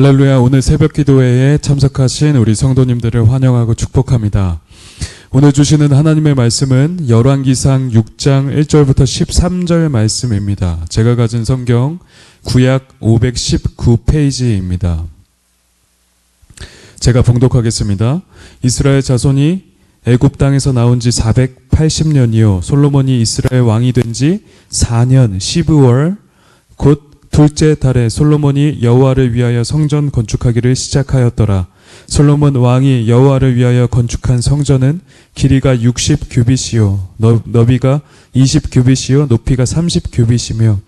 할렐루야. 오늘 새벽 기도회에 참석하신 우리 성도님들을 환영하고 축복합니다. 오늘 주시는 하나님의 말씀은 열왕기상 6장 1절부터 13절 말씀입니다. 제가 가진 성경 구약 519페이지입니다. 제가 봉독하겠습니다. 이스라엘 자손이 애굽 땅에서 나온 지 480년이요 솔로몬이 이스라엘 왕이 된 지 4년 12월 곧 둘째 달에 솔로몬이 여호와를 위하여 성전 건축하기를 시작하였더라. 솔로몬 왕이 여호와를 위하여 건축한 성전은 길이가 60규빗이요 너비가 20규빗이요 높이가 30규빗이며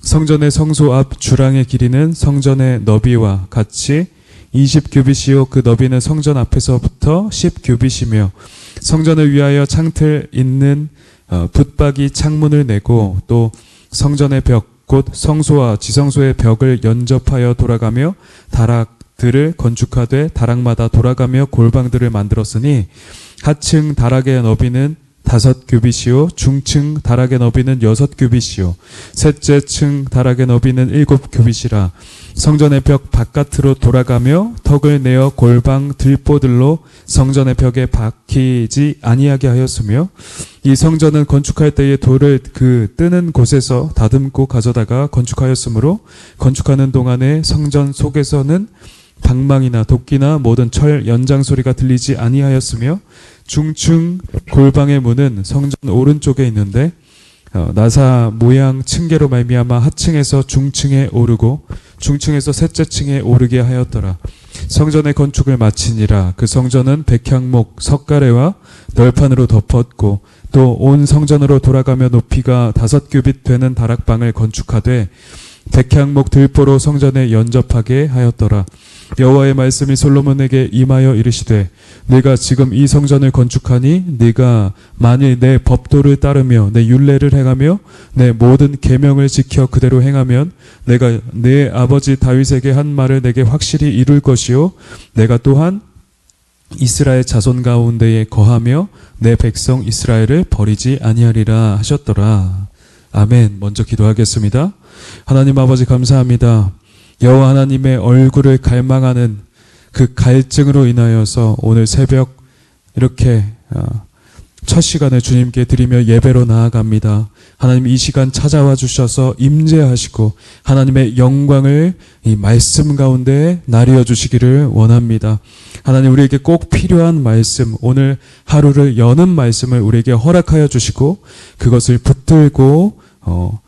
성전의 성소 앞 주랑의 길이는 성전의 너비와 같이 20규빗이요 그 너비는 성전 앞에서부터 10규빗이며 성전을 위하여 창틀 있는 붙박이 창문을 내고 또 성전의 벽 곧 성소와 지성소의 벽을 연접하여 돌아가며 다락들을 건축하되 다락마다 돌아가며 골방들을 만들었으니 하층 다락의 너비는 5규빗이요 중층 다락의 너비는 6규빗이요 셋째 층 다락의 너비는 7규빗이라 성전의 벽 바깥으로 돌아가며 턱을 내어 골방 들보들로 성전의 벽에 박히지 아니하게 하였으며 이 성전은 건축할 때에 돌을 그 뜨는 곳에서 다듬고 가져다가 건축하였으므로 건축하는 동안에 성전 속에서는 방망이나 도끼나 모든 철 연장 소리가 들리지 아니하였으며 중층 골방의 문은 성전 오른쪽에 있는데 나사 모양 층계로 말미암아 하층에서 중층에 오르고 중층에서 셋째 층에 오르게 하였더라. 성전의 건축을 마치니라. 그 성전은 백향목 석가래와 널판으로 덮었고 또 온 성전으로 돌아가며 높이가 5규빗 되는 다락방을 건축하되 백향목 들보로 성전에 연접하게 하였더라. 여호와의 말씀이 솔로몬에게 임하여 이르시되 네가 지금 이 성전을 건축하니 네가 만일 내 법도를 따르며 내 율례를 행하며 내 모든 계명을 지켜 그대로 행하면 내가 내 아버지 다윗에게 한 말을 내게 확실히 이룰 것이요 내가 또한 이스라엘 자손 가운데에 거하며 내 백성 이스라엘을 버리지 아니하리라 하셨더라. 아멘. 먼저 기도하겠습니다. 하나님 아버지 감사합니다. 여호와 하나님의 얼굴을 갈망하는 그 갈증으로 인하여서 오늘 새벽 이렇게 첫 시간을 주님께 드리며 예배로 나아갑니다. 하나님 이 시간 찾아와 주셔서 임재하시고 하나님의 영광을 이 말씀 가운데 나뉘어 주시기를 원합니다. 하나님 우리에게 꼭 필요한 말씀 오늘 하루를 여는 말씀을 우리에게 허락하여 주시고 그것을 붙들고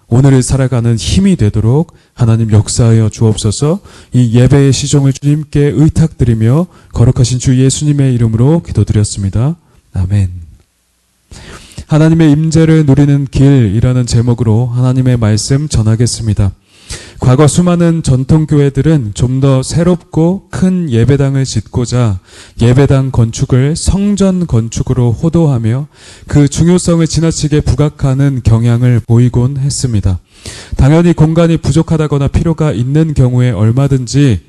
오늘을 살아가는 힘이 되도록 하나님 역사하여 주옵소서. 이 예배의 시종을 주님께 의탁드리며 거룩하신 주 예수님의 이름으로 기도드렸습니다. 아멘. 하나님의 임재를 누리는 길이라는 제목으로 하나님의 말씀 전하겠습니다. 과거 수많은 전통교회들은 좀 더 새롭고 큰 예배당을 짓고자 예배당 건축을 성전 건축으로 호도하며 그 중요성을 지나치게 부각하는 경향을 보이곤 했습니다. 당연히 공간이 부족하다거나 필요가 있는 경우에 얼마든지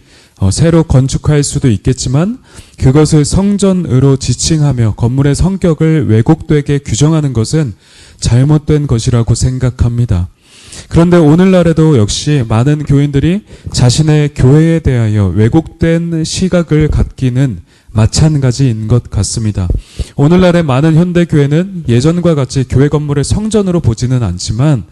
새로 건축할 수도 있겠지만 그것을 성전으로 지칭하며 건물의 성격을 왜곡되게 규정하는 것은 잘못된 것이라고 생각합니다. 그런데 오늘날에도 역시 많은 교인들이 자신의 교회에 대하여 왜곡된 시각을 갖기는 마찬가지인 것 같습니다. 오늘날의 많은 현대교회는 예전과 같이 교회 건물을 성전으로 보지는 않지만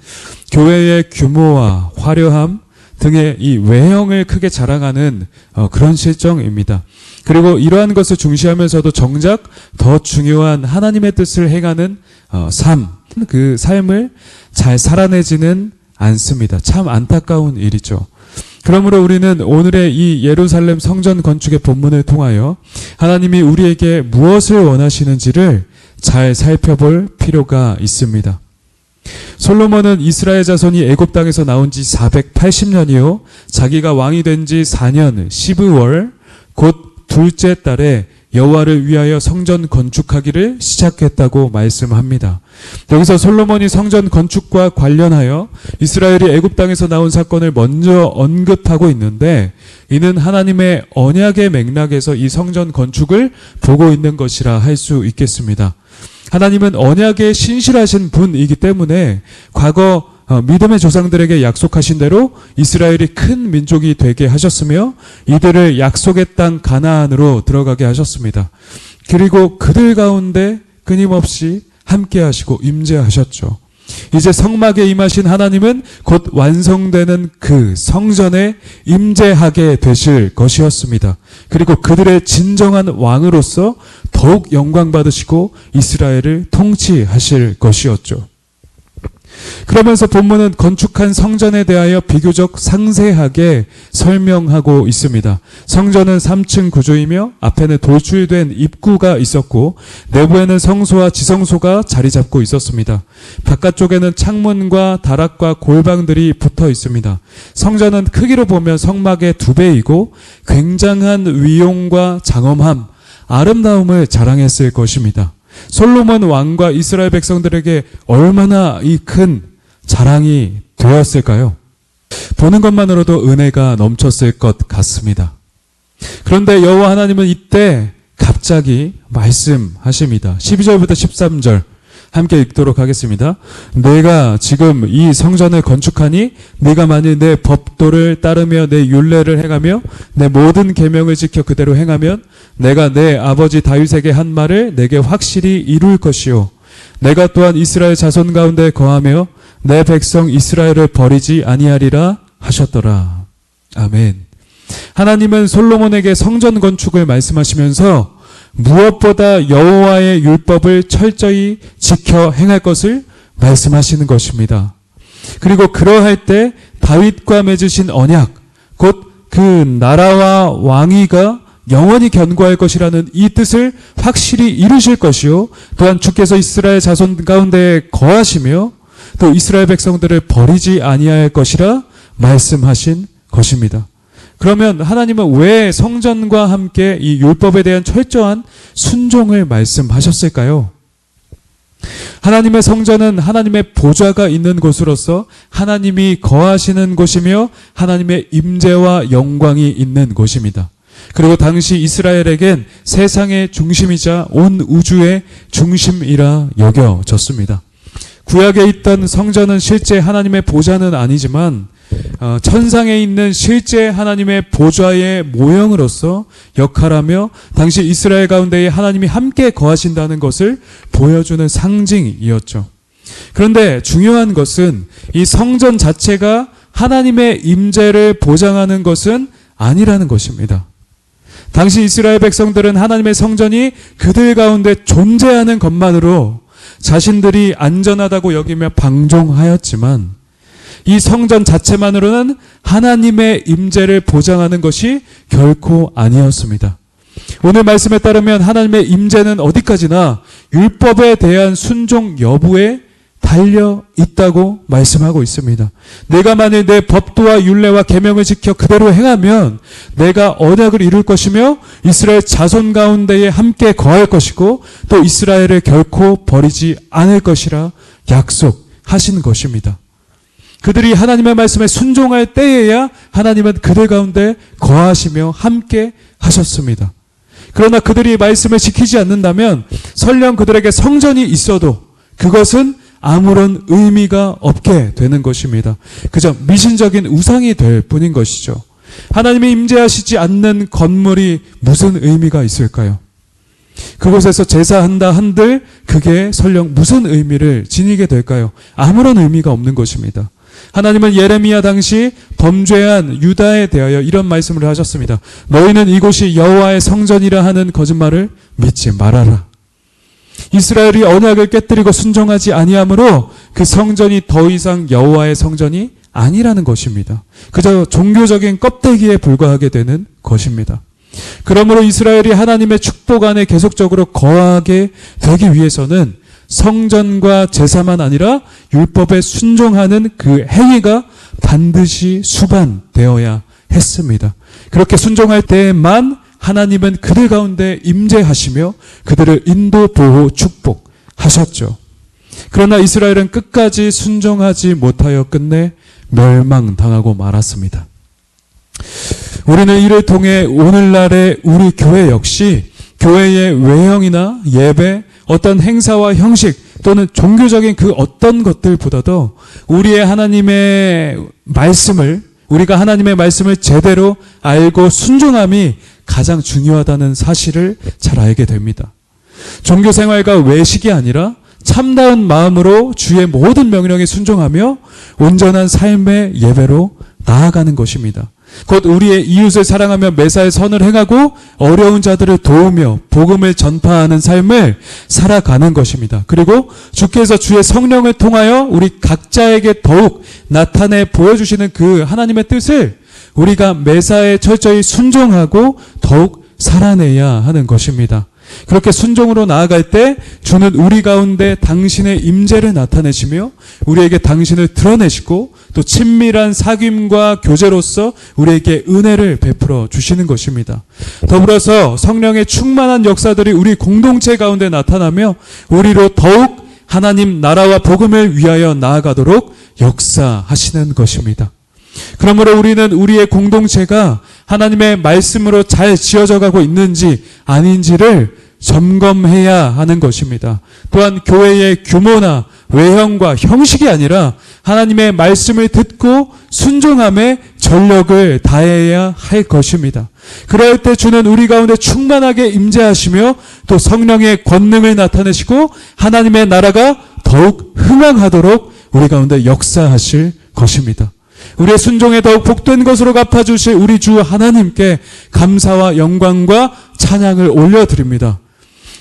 교회의 규모와 화려함 등의 이 외형을 크게 자랑하는 그런 실정입니다. 그리고 이러한 것을 중시하면서도 정작 더 중요한 하나님의 뜻을 행하는 그 삶을 잘 살아내지는 않습니다. 참 안타까운 일이죠. 그러므로 우리는 오늘의 이 예루살렘 성전 건축의 본문을 통하여 하나님이 우리에게 무엇을 원하시는지를 잘 살펴볼 필요가 있습니다. 솔로몬은 이스라엘 자손이 애굽 땅에서 나온 지 480년이요 자기가 왕이 된 지 4년 12월 곧 둘째 달에 여호와를 위하여 성전 건축하기를 시작했다고 말씀합니다. 여기서 솔로몬이 성전 건축과 관련하여 이스라엘이 애굽 땅에서 나온 사건을 먼저 언급하고 있는데 이는 하나님의 언약의 맥락에서 이 성전 건축을 보고 있는 것이라 할 수 있겠습니다. 하나님은 언약에 신실하신 분이기 때문에 과거 믿음의 조상들에게 약속하신 대로 이스라엘이 큰 민족이 되게 하셨으며 이들을 약속의 땅 가나안으로 들어가게 하셨습니다. 그리고 그들 가운데 끊임없이 함께 하시고 임재하셨죠. 이제 성막에 임하신 하나님은 곧 완성되는 그 성전에 임재하게 되실 것이었습니다. 그리고 그들의 진정한 왕으로서 더욱 영광 받으시고 이스라엘을 통치하실 것이었죠. 그러면서 본문은 건축한 성전에 대하여 비교적 상세하게 설명하고 있습니다. 성전은 3층 구조이며 앞에는 돌출된 입구가 있었고 내부에는 성소와 지성소가 자리 잡고 있었습니다. 바깥쪽에는 창문과 다락과 골방들이 붙어 있습니다. 성전은 크기로 보면 성막의 2배이고 굉장한 위용과 장엄함, 아름다움을 자랑했을 것입니다. 솔로몬 왕과 이스라엘 백성들에게 얼마나 이 큰 자랑이 되었을까요? 보는 것만으로도 은혜가 넘쳤을 것 같습니다. 그런데 여호와 하나님은 이때 갑자기 말씀하십니다. 12절부터 13절 함께 읽도록 하겠습니다. 내가 지금 이 성전을 건축하니 네가 만일 내 법도를 따르며 내 율례를 행하며 내 모든 계명을 지켜 그대로 행하면 내가 내 아버지 다윗에게 한 말을 내게 확실히 이룰 것이요 내가 또한 이스라엘 자손 가운데 거하며 내 백성 이스라엘을 버리지 아니하리라 하셨더라. 아멘. 하나님은 솔로몬에게 성전 건축을 말씀하시면서 무엇보다 여호와의 율법을 철저히 지켜 행할 것을 말씀하시는 것입니다. 그리고 그러할 때 다윗과 맺으신 언약, 곧 그 나라와 왕위가 영원히 견고할 것이라는 이 뜻을 확실히 이루실 것이요 또한 주께서 이스라엘 자손 가운데 거하시며 또 이스라엘 백성들을 버리지 아니할 것이라 말씀하신 것입니다. 그러면 하나님은 왜 성전과 함께 이 율법에 대한 철저한 순종을 말씀하셨을까요? 하나님의 성전은 하나님의 보좌가 있는 곳으로서 하나님이 거하시는 곳이며 하나님의 임재와 영광이 있는 곳입니다. 그리고 당시 이스라엘에겐 세상의 중심이자 온 우주의 중심이라 여겨졌습니다. 구약에 있던 성전은 실제 하나님의 보좌는 아니지만 천상에 있는 실제 하나님의 보좌의 모형으로서 역할하며 당시 이스라엘 가운데에 하나님이 함께 거하신다는 것을 보여주는 상징이었죠. 그런데 중요한 것은 이 성전 자체가 하나님의 임재를 보장하는 것은 아니라는 것입니다. 당시 이스라엘 백성들은 하나님의 성전이 그들 가운데 존재하는 것만으로 자신들이 안전하다고 여기며 방종하였지만 이 성전 자체만으로는 하나님의 임재를 보장하는 것이 결코 아니었습니다. 오늘 말씀에 따르면 하나님의 임재는 어디까지나 율법에 대한 순종 여부에 달려 있다고 말씀하고 있습니다. 내가 만일 내 법도와 율례와 계명을 지켜 그대로 행하면 내가 언약을 이룰 것이며 이스라엘 자손 가운데에 함께 거할 것이고 또 이스라엘을 결코 버리지 않을 것이라 약속하신 것입니다. 그들이 하나님의 말씀에 순종할 때에야 하나님은 그들 가운데 거하시며 함께 하셨습니다. 그러나 그들이 말씀을 지키지 않는다면 설령 그들에게 성전이 있어도 그것은 아무런 의미가 없게 되는 것입니다. 그저 미신적인 우상이 될 뿐인 것이죠. 하나님이 임재하시지 않는 건물이 무슨 의미가 있을까요? 그곳에서 제사한다 한들 그게 설령 무슨 의미를 지니게 될까요? 아무런 의미가 없는 것입니다. 하나님은 예레미야 당시 범죄한 유다에 대하여 이런 말씀을 하셨습니다. 너희는 이곳이 여호와의 성전이라 하는 거짓말을 믿지 말아라. 이스라엘이 언약을 깨뜨리고 순종하지 아니하므로 그 성전이 더 이상 여호와의 성전이 아니라는 것입니다. 그저 종교적인 껍데기에 불과하게 되는 것입니다. 그러므로 이스라엘이 하나님의 축복 안에 계속적으로 거하게 되기 위해서는 성전과 제사만 아니라 율법에 순종하는 그 행위가 반드시 수반되어야 했습니다. 그렇게 순종할 때에만 하나님은 그들 가운데 임재하시며 그들을 인도, 보호, 축복하셨죠. 그러나 이스라엘은 끝까지 순종하지 못하여 끝내 멸망당하고 말았습니다. 우리는 이를 통해 오늘날의 우리 교회 역시 교회의 외형이나 예배, 어떤 행사와 형식, 또는 종교적인 그 어떤 것들보다도 우리의 하나님의 말씀을, 우리가 하나님의 말씀을 제대로 알고 순종함이 가장 중요하다는 사실을 잘 알게 됩니다. 종교 생활과 외식이 아니라 참다운 마음으로 주의 모든 명령에 순종하며 온전한 삶의 예배로 나아가는 것입니다. 곧 우리의 이웃을 사랑하며 매사에 선을 행하고 어려운 자들을 도우며 복음을 전파하는 삶을 살아가는 것입니다. 그리고 주께서 주의 성령을 통하여 우리 각자에게 더욱 나타내 보여주시는 그 하나님의 뜻을 우리가 매사에 철저히 순종하고 더욱 살아내야 하는 것입니다. 그렇게 순종으로 나아갈 때 주는 우리 가운데 당신의 임재를 나타내시며 우리에게 당신을 드러내시고 또 친밀한 사귐과 교제로서 우리에게 은혜를 베풀어 주시는 것입니다. 더불어서 성령의 충만한 역사들이 우리 공동체 가운데 나타나며 우리로 더욱 하나님 나라와 복음을 위하여 나아가도록 역사하시는 것입니다. 그러므로 우리는 우리의 공동체가 하나님의 말씀으로 잘 지어져 가고 있는지 아닌지를 점검해야 하는 것입니다. 또한 교회의 규모나 외형과 형식이 아니라 하나님의 말씀을 듣고 순종함에 전력을 다해야 할 것입니다. 그럴 때 주는 우리 가운데 충만하게 임재하시며 또 성령의 권능을 나타내시고 하나님의 나라가 더욱 흥왕하도록 우리 가운데 역사하실 것입니다. 우리의 순종에 더욱 복된 것으로 갚아주실 우리 주 하나님께 감사와 영광과 찬양을 올려드립니다.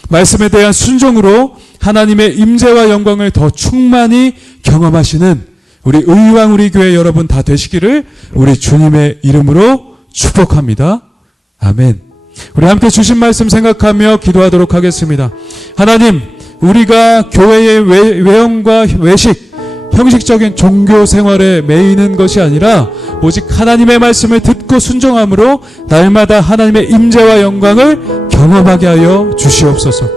말씀에 대한 순종으로 하나님의 임재와 영광을 더 충만히 경험하시는 우리 의왕 우리 교회 여러분 다 되시기를 우리 주님의 이름으로 축복합니다. 아멘. 우리 함께 주신 말씀 생각하며 기도하도록 하겠습니다. 하나님, 우리가 교회의 외형과 외식, 형식적인 종교 생활에 매이는 것이 아니라 오직 하나님의 말씀을 듣고 순종함으로 날마다 하나님의 임재와 영광을 경험하게 하여 주시옵소서.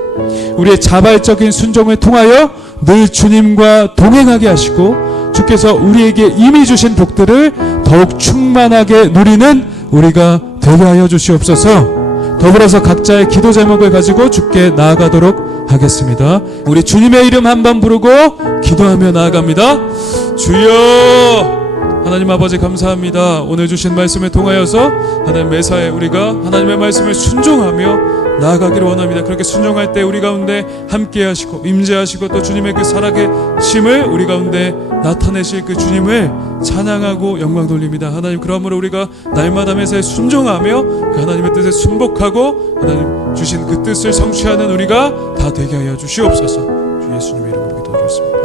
우리의 자발적인 순종을 통하여 늘 주님과 동행하게 하시고 주께서 우리에게 이미 주신 복들을 더욱 충만하게 누리는 우리가 되게 하여 주시옵소서. 더불어서 각자의 기도 제목을 가지고 주께 나아가도록 하겠습니다. 우리 주님의 이름 한번 부르고 기도하며 나아갑니다. 주여, 하나님 아버지 감사합니다. 오늘 주신 말씀을 통하여서 하나님 매사에 우리가 하나님의 말씀을 순종하며 나아가기를 원합니다. 그렇게 순종할 때 우리 가운데 함께 하시고 임재하시고 또 주님의 그 살아계심을 우리 가운데 나타내실 그 주님을 찬양하고 영광 돌립니다. 하나님, 그러므로 우리가 날마다 매사에 순종하며 그 하나님의 뜻에 순복하고 하나님 주신 그 뜻을 성취하는 우리가 다 되게 하여 주시옵소서. 주 예수님의 이름으로 기도드렸습니다.